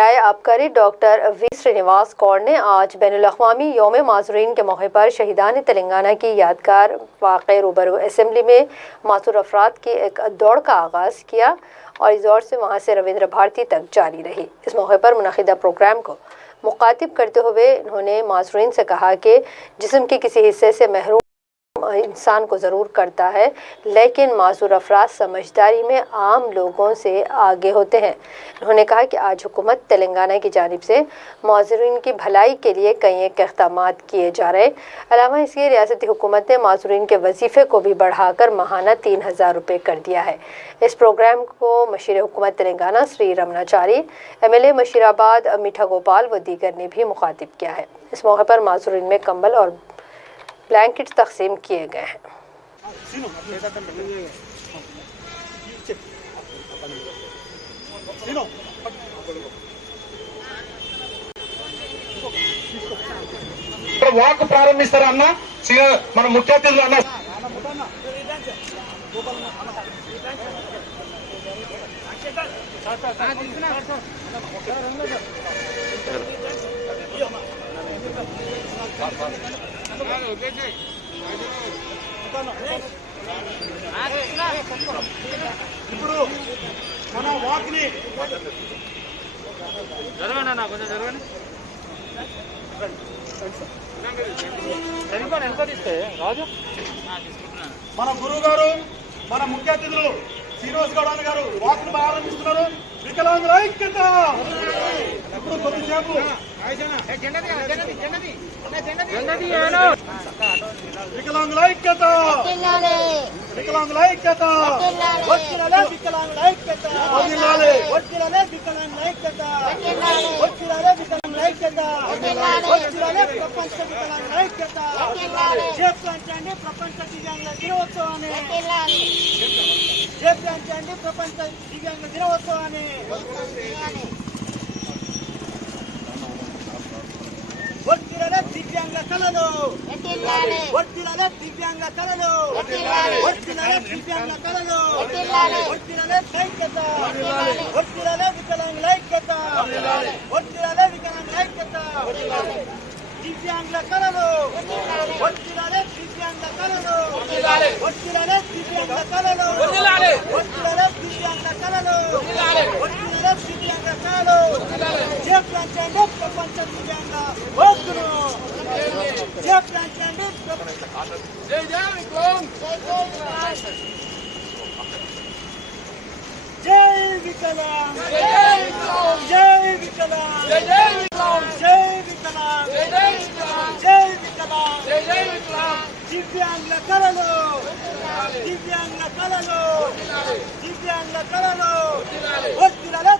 आबकारी doctor V Srinivas Kaur ने आज बैनुल-अक़वामी यौम माज़ूरीन के मौके पर शहीदान तेलंगाना की यादगार वाक़े रूबरू असम्बली में मासूर अफराद की एक दौड़ का आगाज़ किया और इस दौड़ से वहाँ से रविंद्र भारती तक जारी रही। इस मौके पर मुनक़िदा प्रोग्राम को मुखातिब करते हुए उन्होंने मासूरीन से कहा कि जिस्म के किसी हिस्से से महरूम इंसान को ज़रूर करता है, लेकिन मासूर अफराद समझदारी में आम लोगों से आगे होते हैं। उन्होंने कहा कि आज हुकूमत तेलंगाना की जानिब से मासूरीन की भलाई के लिए कई इक़दामात किए जा रहे। अलावा इसके रियासती हुकूमत ने मासूरीन के वजीफ़े को भी बढ़ाकर माहाना 3000 रुपये कर दिया है। इस प्रोग्राम को मशीर हुकूमत तेलंगाना श्री रमनाचारी, MLA मशीराबाद मीठा गोपाल व दीगर ने भी मुखातिब किया है। इस मौके पर मासूरीन में कंबल और ब्लैंकेट तकसीम किए गए हैं। వాక్ ప్రారంభిస్తారన్న మన ముఖ్య అతిథులు అన్న ఇప్పుడు మన వాక్ ని జరగండి అన్న, కొంచెం జరగండి. మన గురువు గారు, మన ముఖ్య అతిథులు శ్రీనివాస్ గౌడ్ గారు వాక్ ను ప్రారంభిస్తున్నారు. వికలాంగుల ఐక్యత. ఇప్పుడు కొద్దిసేపు వికలాంగుల ఐక్యత, వికలాంగుల ఐక్యత, వచ్చిరాలే వికలాంగుల ఐక్యత, వచ్చిరాలే వికలాంగుల ఐక్యత, వచ్చిరాలే వికలాంగుల ఐక్యత, వచ్చిరాలే ప్రపంచ వికలాంగుల ఐక్యత. చేపంచండి ప్రపంచ దివ్యాంగుల దినోత్సవాన్ని, చేపంచండి ప్రపంచ దివ్యాంగుల దినోత్సవాన్ని. వర్తిరాలే దివ్యాంగ కళలు, వర్తిరాలే దివ్యాంగ కళలు, వర్తిరాలే దివ్యాంగ కళలు, వర్తిరాలే ఐక్యత, వర్తిరాలే వికలాంగుల ఐక్యత, వర్తిరాలే వికలాంగుల ఐక్యత. దివ్యాంగుల కళలు, వర్తిరాలే దివ్యాంగ కళలు, వర్తిరాలే దివ్యాంగ కళలు, వర్తిరాలే దివ్యాంగ కళలు, వర్తిరాలే దివ్యాంగ కళలు. చేపంచండి ప్రపంచ దివ్యాంగ హక్కును, చేపంచండి జై జై వికలాంగ్, జై వికలాంగ్, జై వికలాంగ్, జై వికలాంగ్, జై వికలాంగ్, జై వికలాంగ్, జై వికలాంగ్, జై వికలాంగ్, జై వికలాంగ్. దివ్యాంగుల కళలు, దివ్యాంగుల కళలు, దివ్యాంగుల కళలు, వర్తిరాలే